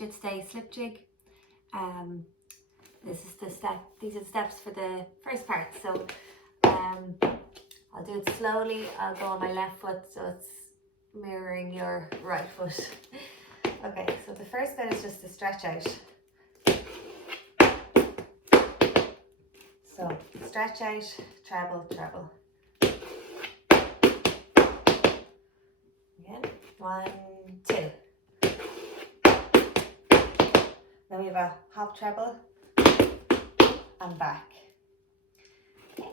Brigid Stay slip jig. These are the steps for the first part. So I'll do it slowly. I'll go on my left foot so it's mirroring your right foot. Okay, so the first bit is just to stretch out. So stretch out, treble, treble. Again, 1, 2. Then we have a hop treble and back. Okay.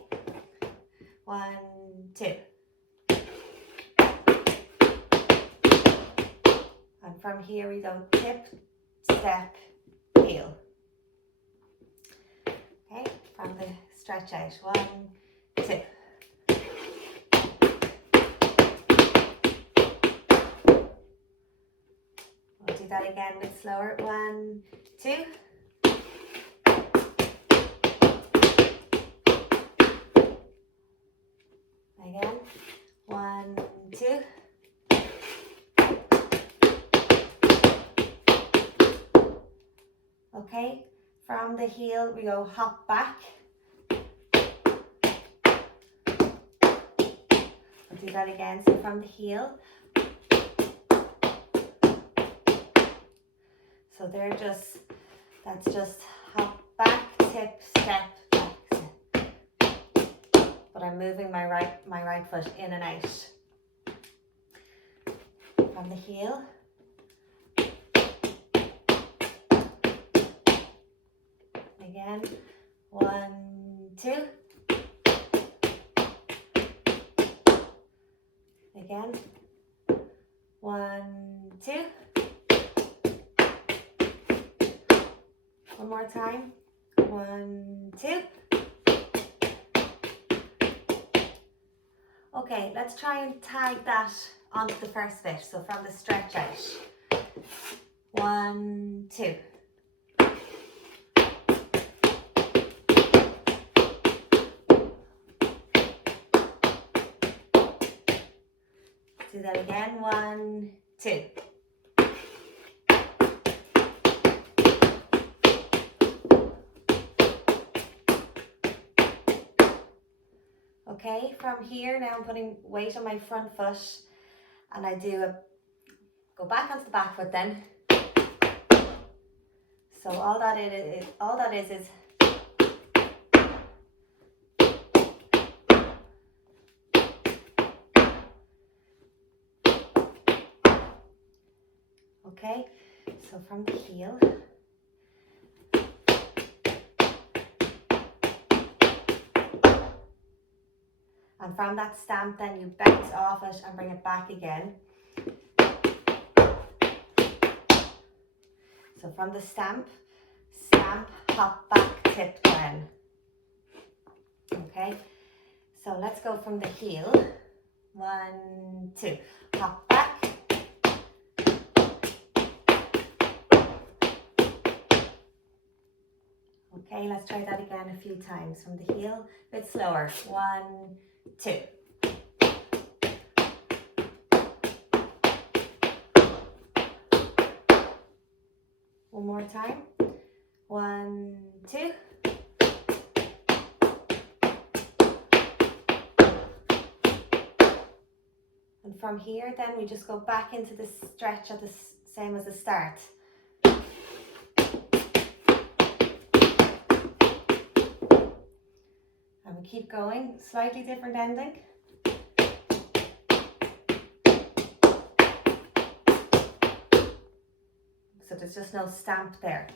1, 2. And from here we go tip, step, heel. Okay, from the stretch out. 1, 2. We'll do that again a bit slower. 1, 2. Again. 1, 2. Okay, from the heel we go hop back. We'll do that again. So from the heel. So that's just hop back, tip, step, back, step. But I'm moving my right foot in and out. From the heel. Again, 1, 2. Again, 1, 2. One more time. 1, 2. Okay, let's try and tag that onto the first bit. So from the stretch out. 1, 2. Do that again. 1, 2. Okay, from here now I'm putting weight on my front foot and I go back onto the back foot then. So all that is okay, so from the heel. And from that stamp then you bounce off it and bring it back again. So from the stamp, hop back, tip down. Okay, so let's go from the heel. 1, 2, hop back. Okay, let's try that again a few times. From the heel, a bit slower. 1, 2. One more time. 1, 2. And from here, then we just go back into the stretch at the same as the start. And we keep going, slightly different ending. So there's just no stamp there.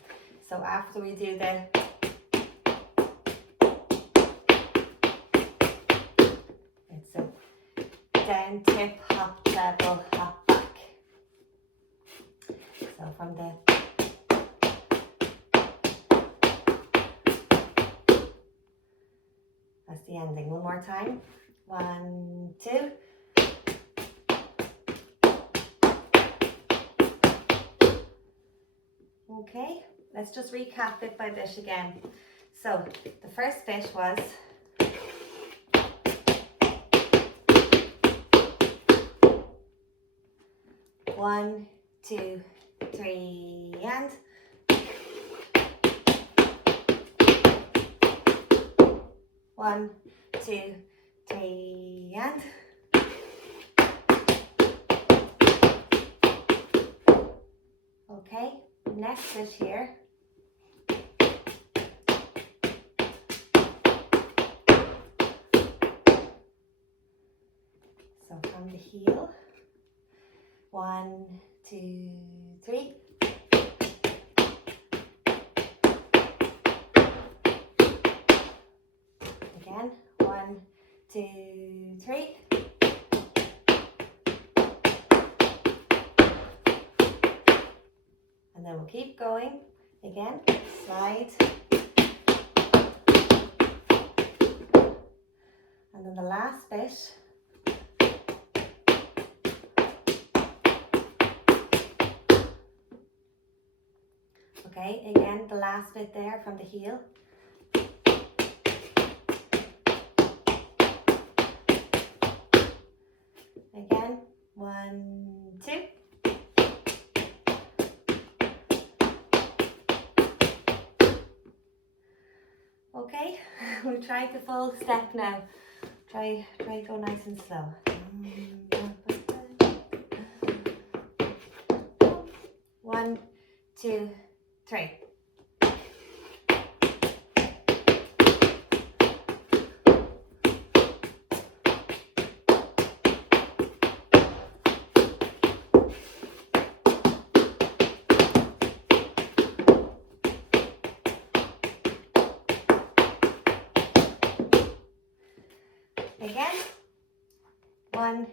So after we do it's a down, tip, hop, treble, hop back. So from the that's the ending. One more time. 1, 2. Okay, let's just recap bit by bit again. So the first bit was one, two, 3, and 1, 2, 3, and okay, next bit here. So from the heel, 1, 2, 3. Again, 1, 2, 3. And then we'll keep going. Again, slide. And then the last bit. Okay, again, the last bit there from the heel. Again, 1, 2. Okay, we've tried the full step now. Try go nice and slow. 1, 2, 3. Again, 1,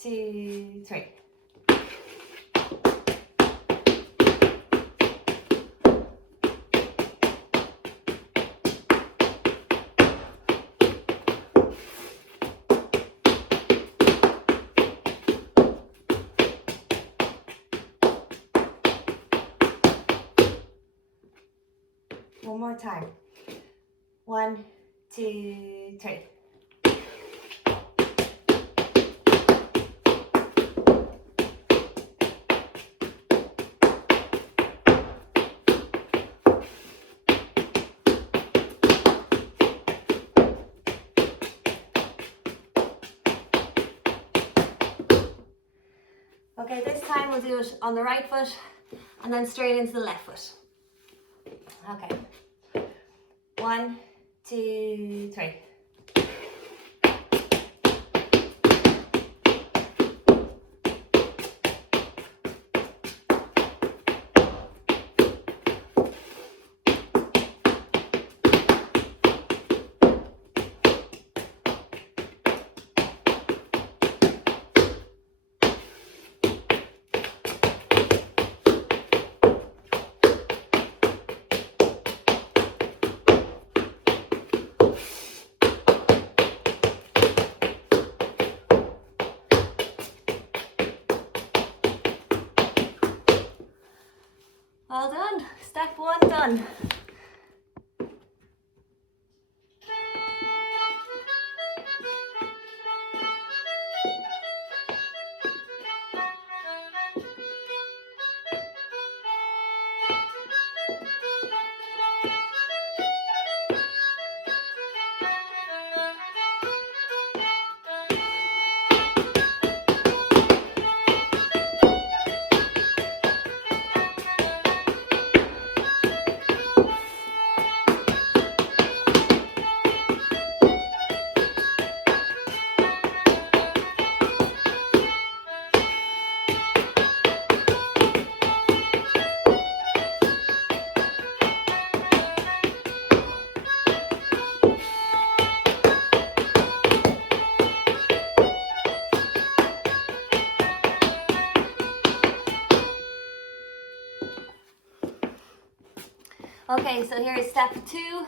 2, 3. One more time. 1, 2, 3. Okay, this time we'll do it on the right foot and then straight into the left foot. Okay. 1, 2, 3. Well done. Step 1 done. Okay, so here's step 2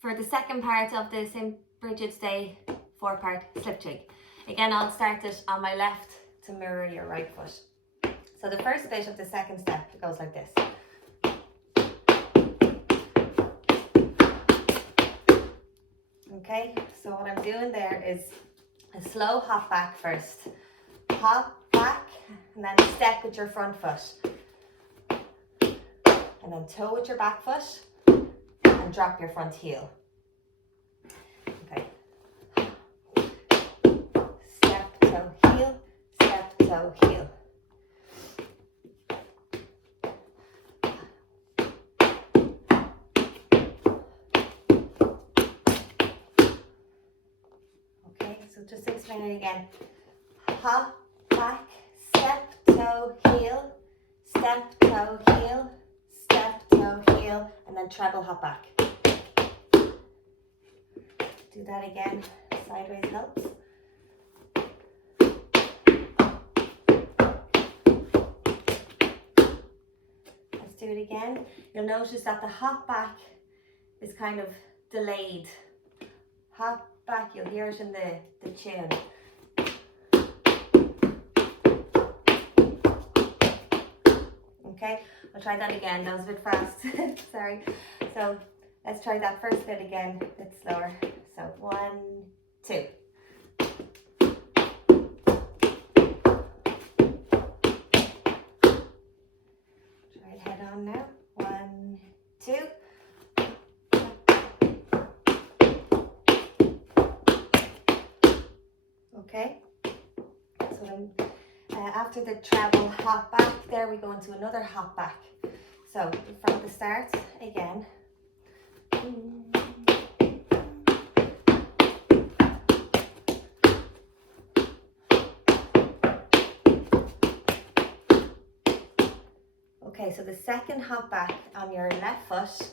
for the second part of the St. Brigid's Day 4-part slip jig. Again, I'll start it on my left to mirror your right foot. So the first bit of the second step goes like this. Okay, so what I'm doing there is a slow hop back first. Hop back and then step with your front foot. and then toe with your back foot and drop your front heel. Okay. Step, toe, heel, step, toe, heel. Okay, so just explain it again. Hop, back, step, toe, heel, step, toe, heel, step, toe, heel, and then treble hop back. Do that again, sideways helps. Let's do it again. You'll notice that the hop back is kind of delayed. Hop back, you'll hear it in the tune. Okay, I'll try that again. That was a bit fast. Sorry. So let's try that first bit again, a bit slower. So 1, 2. Try it head on now. 1, 2. Okay. So then after the treble hop back, there we go into another hop back. So from the start again. Okay, so the second hop back on your left foot,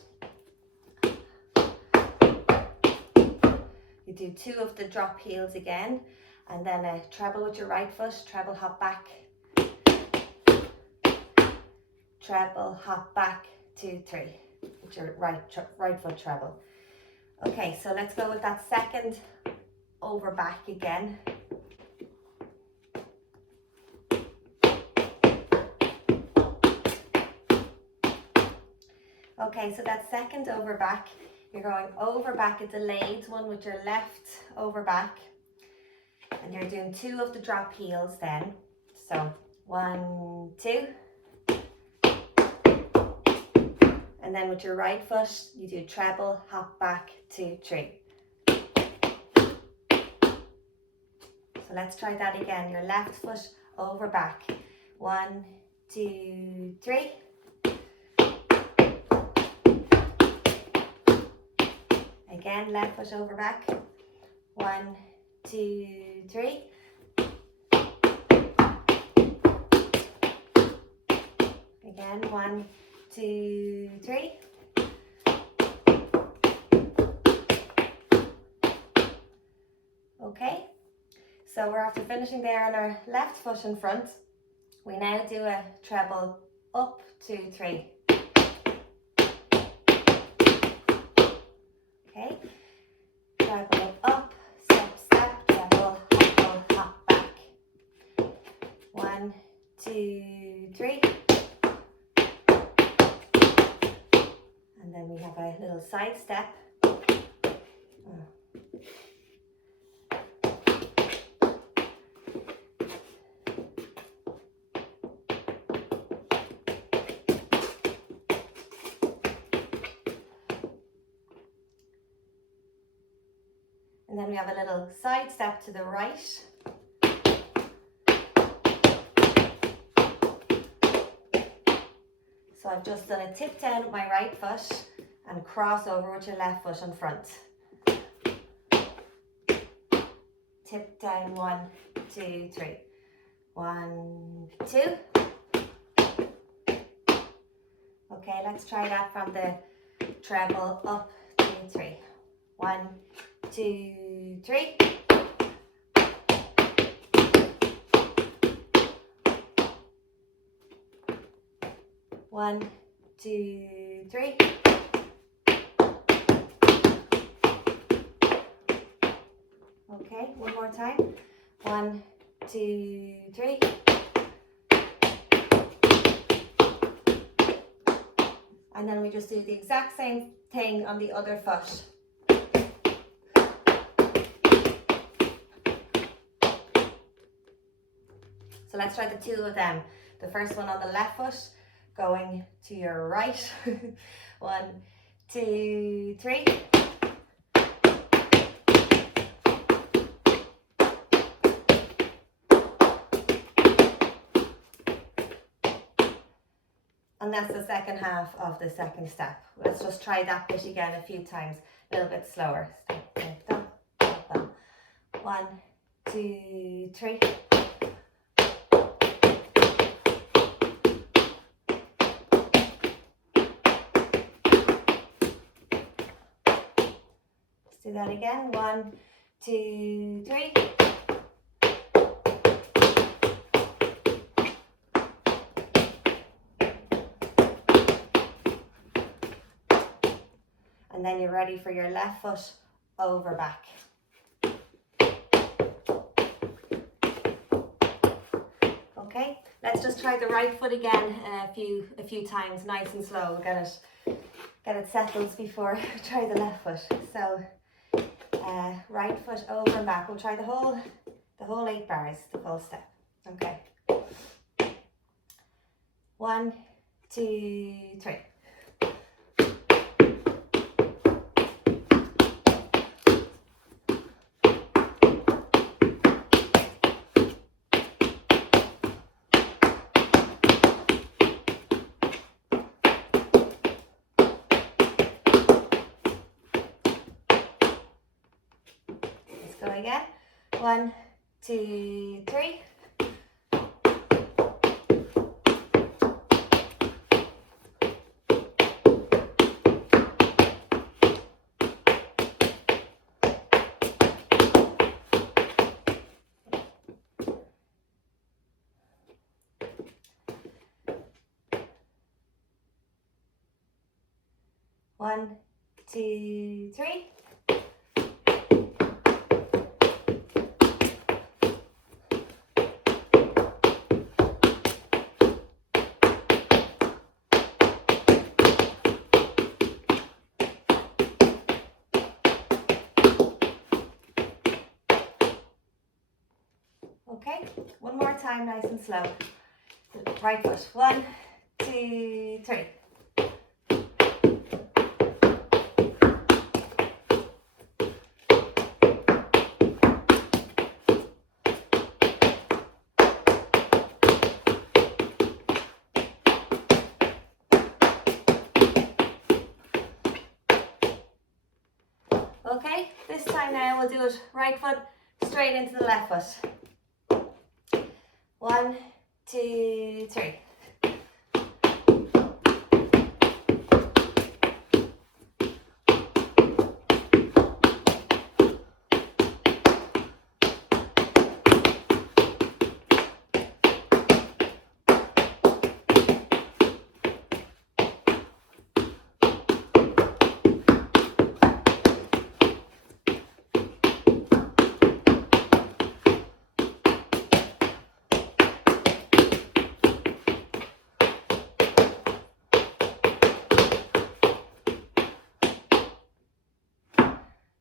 you do 2 of the drop heels again, and then a treble with your right foot, treble hop back, treble hop back, 2, 3, with your right foot treble. Okay, so let's go with that second over back again. Okay, so that second over back, you're going over back, a delayed one with your left over back, and you're doing 2 of the drop heels then. So 1, 2, and then with your right foot, you do treble, hop back, 2, 3. So let's try that again. Your left foot over back. 1, 2, 3. Again, left foot over back. 1, 2, 3. Again, 1, 2, 3. Okay, so we're after finishing there on our left foot in front. We now do a treble up, 2, 3. Okay, treble up, step, step, treble, hop back. 1, 2, 3. And then we have a little side step. And then we have a little side step to the right. So I've just done a tip down with my right foot and cross over with your left foot in front. Tip down, 1, 2, 3. 1, 2. Okay, let's try that from the treble up, 2, 3. 1, 2, 3. One, 2, 3. Okay, one more time. 1, 2, 3. And then we just do the exact same thing on the other foot. So let's try the 2 of them. The first one on the left foot, going to your right. 1, 2, 3. And that's the second half of the second step. Let's just try that bit again a few times, a little bit slower. Step, step, step, step. 1, 2, 3. Let's do that again. 1, 2, 3. And then you're ready for your left foot over back. Okay, let's just try the right foot again a few times, nice and slow. We'll get it settled before we try the left foot. So right foot over and back. We'll try the whole 8 bars, the full step. Okay. 1, 2, 3. Go again. 1, 2, 3. One, 2, 3. Okay, one more time, nice and slow. Right foot. 1, 2, 3. Okay, this time now we'll do it right foot straight into the left foot. 1, 2, 3.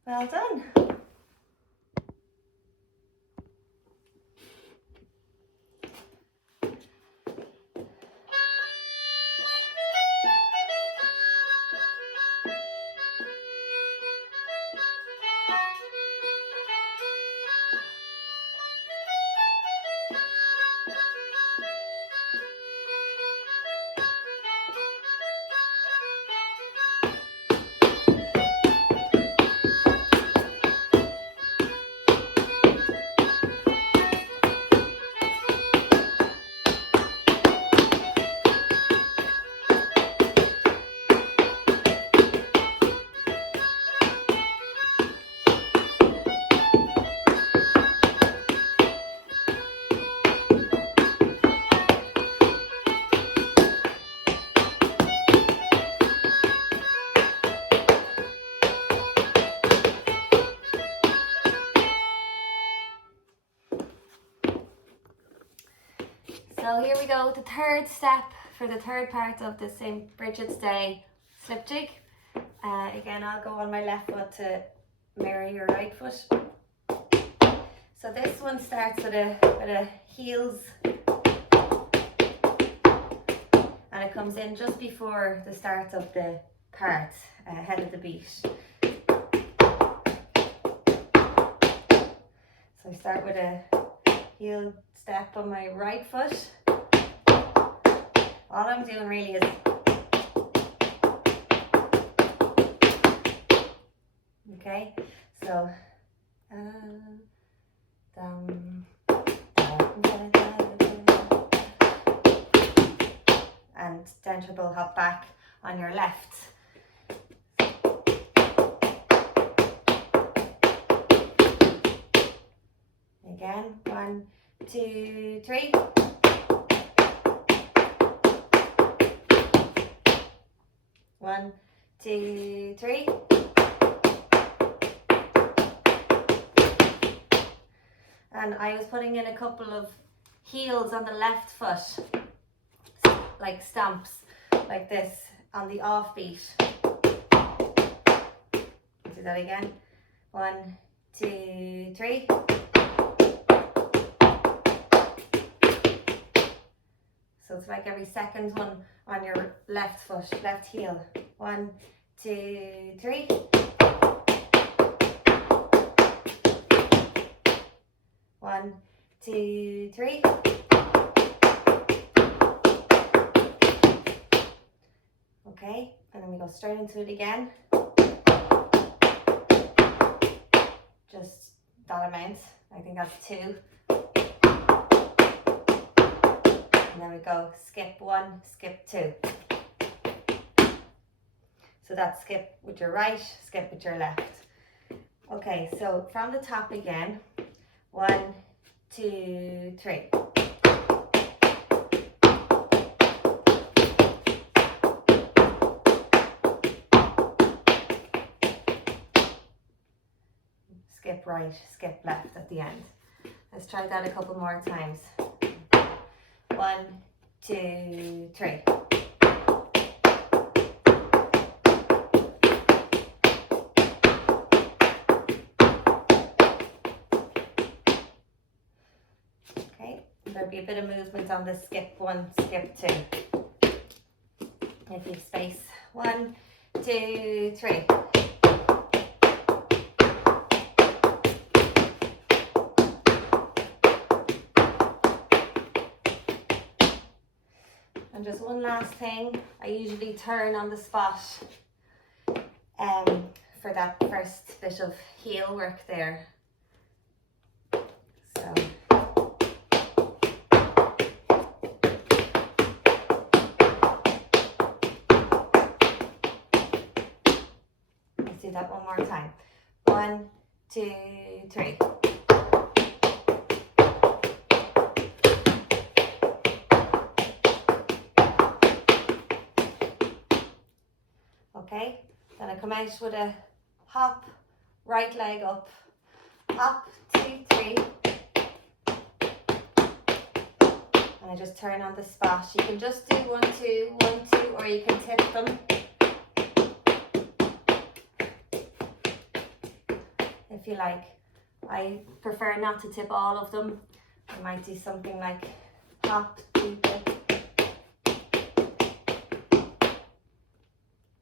Well done. So here we go, the third step for the third part of the St. Brigid's Day slip jig. Again, I'll go on my left foot to mirror your right foot. So this one starts with a heels and it comes in just before the start of the part, ahead of the beat. So I start with a heel step on my right foot. All I'm doing really is okay, so down, and then triple hop back on your left. Again, 1, 2, 3. One, 2, 3. And I was putting in a couple of heels on the left foot, like stamps, like this, on the offbeat. Do that again. 1, 2, 3. So it's like every second one on your left foot, left heel. 1, 2, 3. One, 2, 3. Okay, and then we go straight into it again. Just that amount. I think that's 2. And then we go skip 1, skip 2. So that's skip with your right, skip with your left. Okay, so from the top again. 1, 2, 3. Skip right, skip left at the end. Let's try that a couple more times. 1, 2, 3. Okay, there'll be a bit of movement on the skip 1, skip 2. If you space 1, 2, 3. And just one last thing, I usually turn on the spot for that first bit of heel work there. So let's do that one more time. 1, 2, 3. Okay, then I come out with a hop, right leg up, hop, 2, 3, and I just turn on the spot. You can just do 1, 2, 1, 2, or you can tip them if you like. I prefer not to tip all of them. I might do something like hop, 2, 3.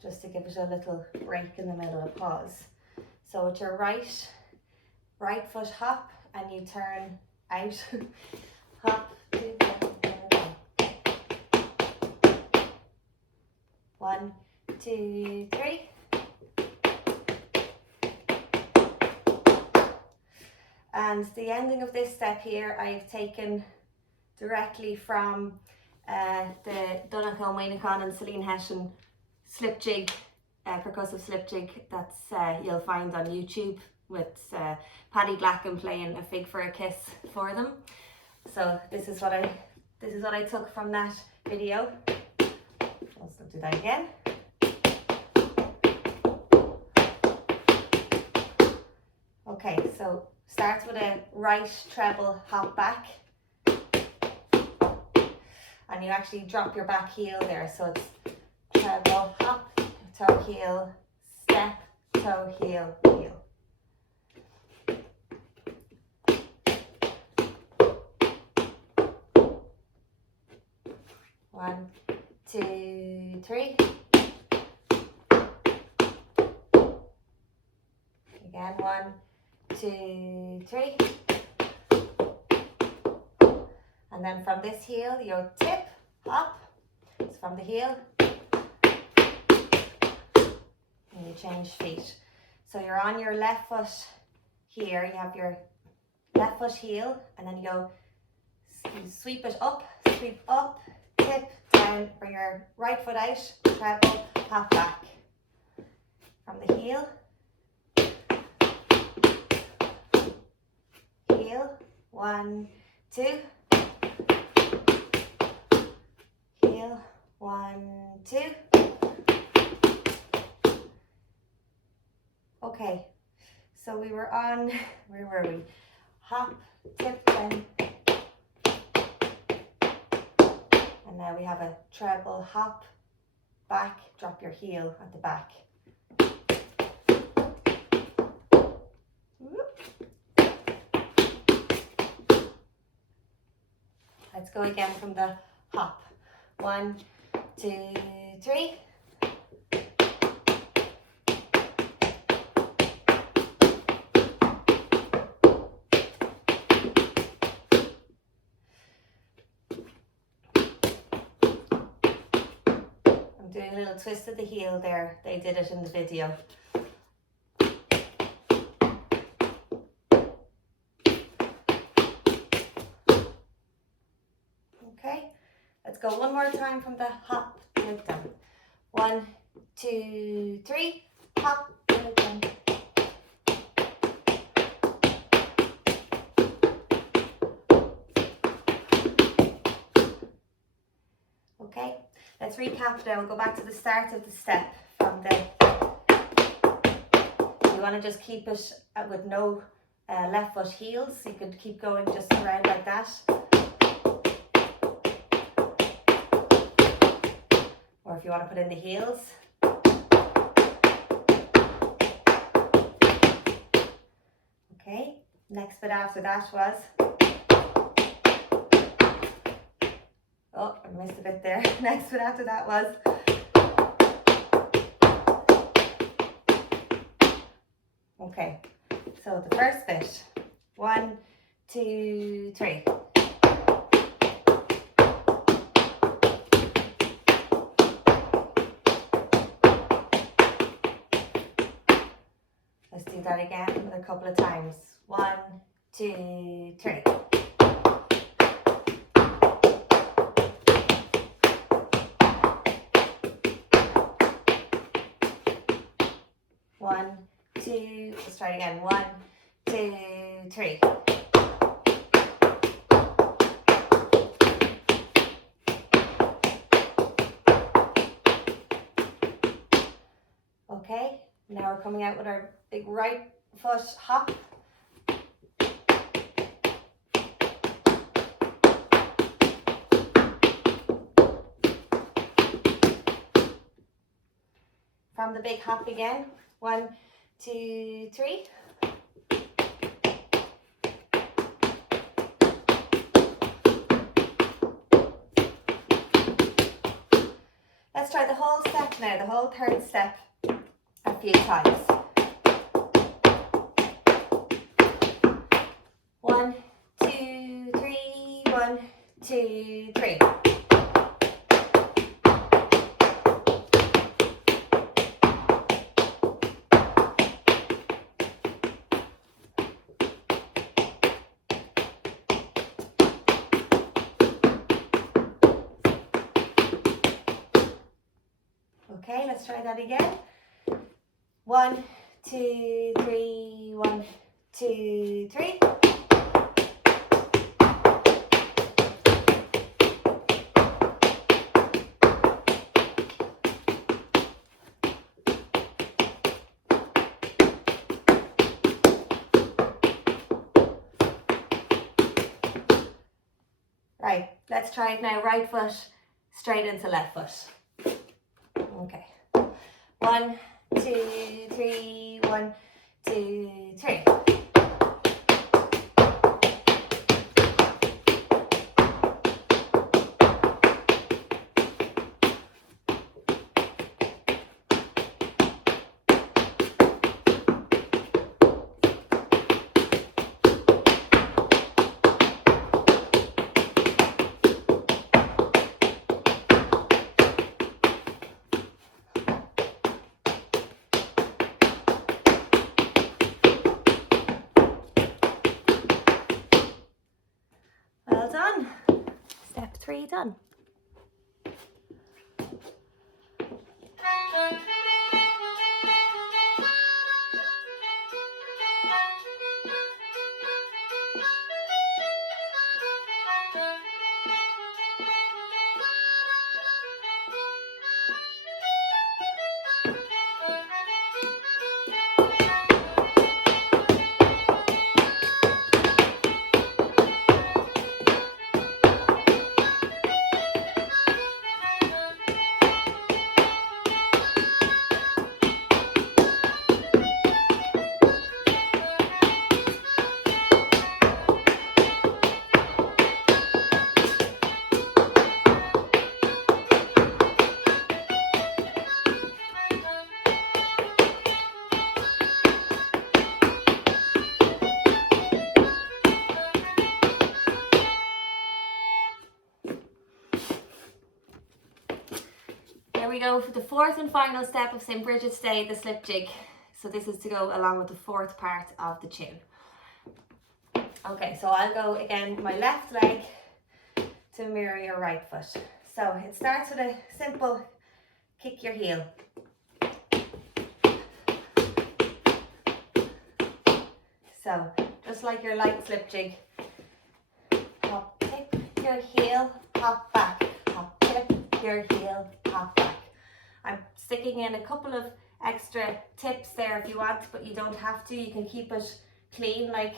Just to give it a little break in the middle, of pause. So with your right foot hop, and you turn out, hop, 2, 3. 1, 2, 3. And the ending of this step here, I've taken directly from the Donacon, Wainacon and Celine Hession slip jig, percussive slip jig that's you'll find on YouTube with Paddy Glacken playing A Fig for a Kiss for them. So this is what I took from that video. Let's do that again. Okay, so starts with a right treble hop back, and you actually drop your back heel there, so it's treble, hop, toe, heel, step, toe, heel, heel. One, 2, 3. Again, 1, 2, 3. And then from this heel, you'll tip, hop. So from the heel, and you change feet. So you're on your left foot here, you have your left foot heel, and then you go, you sweep it up, tip, down, bring your right foot out, treble, hop back. From the heel, heel, 1, 2, heel, 1, 2. Okay, so we were on, where were we? Hop, tip, then. And now we have a treble hop, back, drop your heel at the back. Let's go again from the hop. 1, 2, 3. I'm doing a little twist of the heel there. They did it in the video. Okay, let's go one more time from the hop, tip, down. 1, 2, 3, hop, tip, down. Okay, let's recap now. We'll go back to the start of the step from the, you want to just keep it with no left foot heels. You could keep going just around like that. Or if you want to put in the heels. Okay, next bit after that was, oh, I missed a bit there. Next bit after that was, okay, so the first bit, 1, 2, 3. Let's do that again a couple of times. 1, 2, 3. One, two, let's try it again. 1, 2, 3. Okay, now we're coming out with our big right foot hop. From the big hop again. 1, 2, 3. Let's try the whole step now, the whole third step a few times. 1, 2, 3, 1, 2, 3. Okay, let's try that again. 1, 2, 3, 1, 2, 3. Right, let's try it now. Right foot straight into left foot. Okay. 1, 2, 3, 1, 2, 3. 3 done. Here we go for the fourth and final step of St. Brigid's Day, the slip jig. So this is to go along with the fourth part of the tune. Okay, so I'll go again with my left leg to mirror your right foot. So it starts with a simple kick your heel. So just like your light slip jig, hop, kick your heel, hop back, hop, tip your heel, hop back. I'm sticking in a couple of extra tips there if you want, but you don't have to. You can keep it clean, like,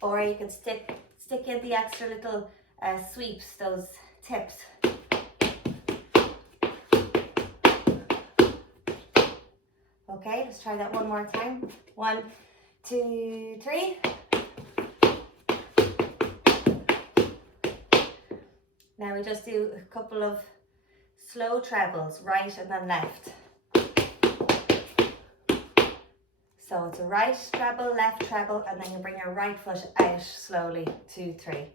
or you can stick in the extra little sweeps, those tips. Okay, let's try that one more time. 1, 2, 3. Now we just do a couple of slow trebles, right and then left. So it's a right treble, left treble, and then you bring your right foot out slowly, 2, 3.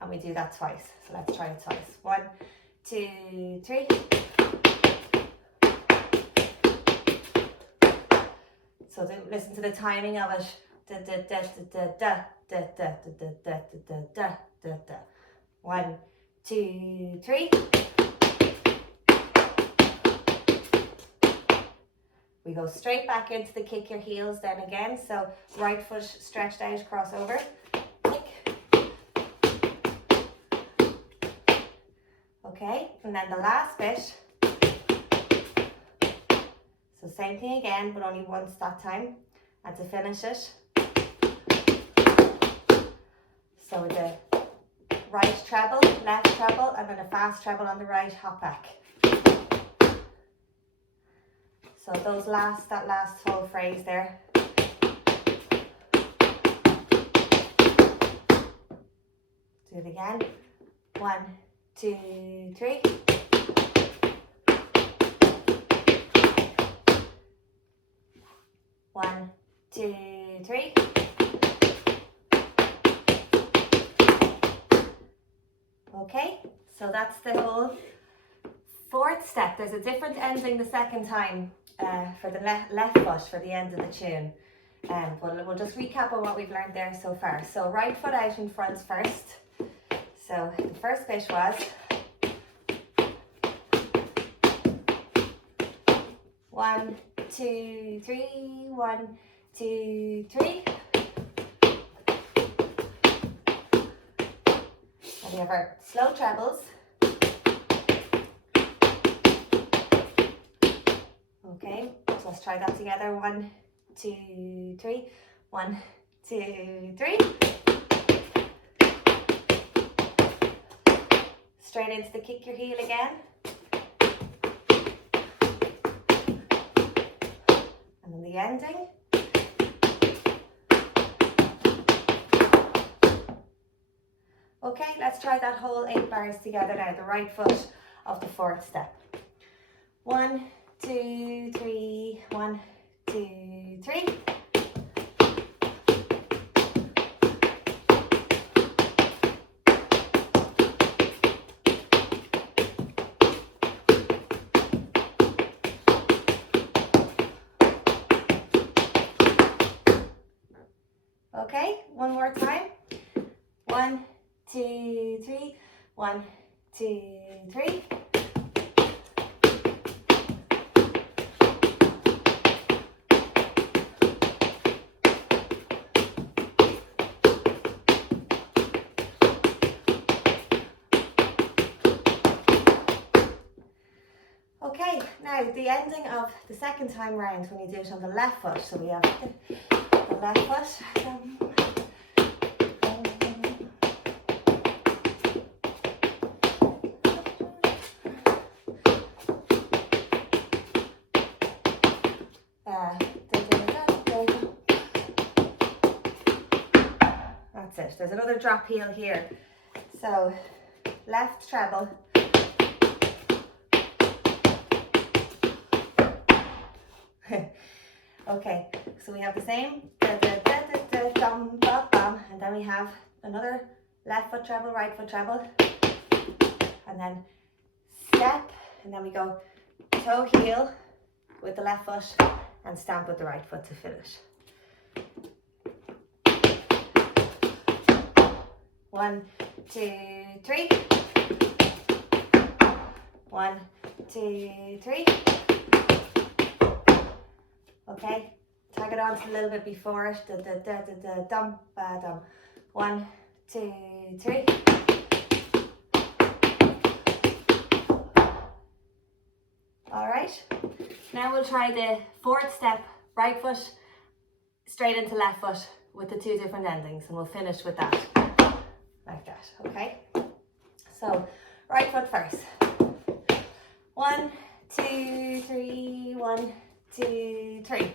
And we do that twice. So let's try it twice. 1, 2, 3. So listen to the timing of it. Da, da, da, da, da, da, da, da, da, da, da, da, da. 1, 2, 3. We go straight back into the kick your heels then again. So right foot stretched out, cross over. Kick. Okay, and then the last bit. So same thing again, but only once that time. And to finish it, so the right treble, left treble, and then a fast treble on the right, hop back. So that last whole phrase there. Do it again. 1, 2, 3. One, 2, 3. Okay, so that's the whole fourth step. There's a different ending the second time for the left foot for the end of the tune. We'll just recap on what we've learned there so far. So right foot out in front first. So the first bit was 1, 2, 3, 1, 2, 3. And we have our slow trebles. Okay, so let's try that together. 1, 2, 3. 1, 2, 3. Straight into the kick your heel again. And then the ending. Okay, let's try that whole 8 bars together now. The right foot of the fourth step. 1, 2, 3. 1, 2, 3. Okay, one more time. 1, 2, 3. 1, 2, 3. Okay, now the ending of the second time round when you do it on the left foot. So we have the left foot. That's it. There's another drop heel here. So left treble. Okay, so we have the same, and then we have another left foot treble, right foot treble, and then step, and then we go toe heel with the left foot and stamp with the right foot to finish. 1, 2, 3. 1, 2, 3. Okay, tag it on a little bit before it. Dum, ba, dum. 1, 2, 3. All right, now we'll try the fourth step, right foot straight into left foot with the 2 different endings, and we'll finish with that, like that, okay? So, right foot first. 1, 2, 3, 1, 2, 3.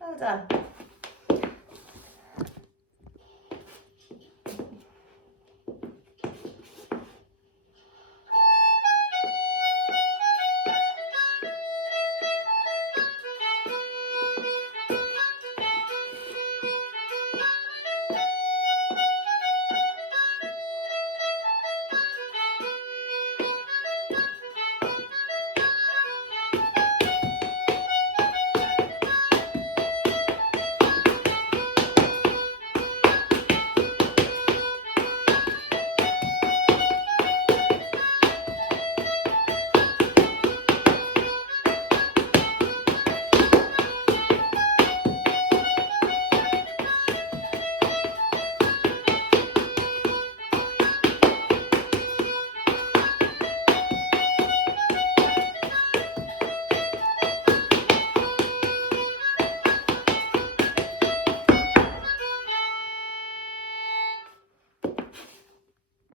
Well done.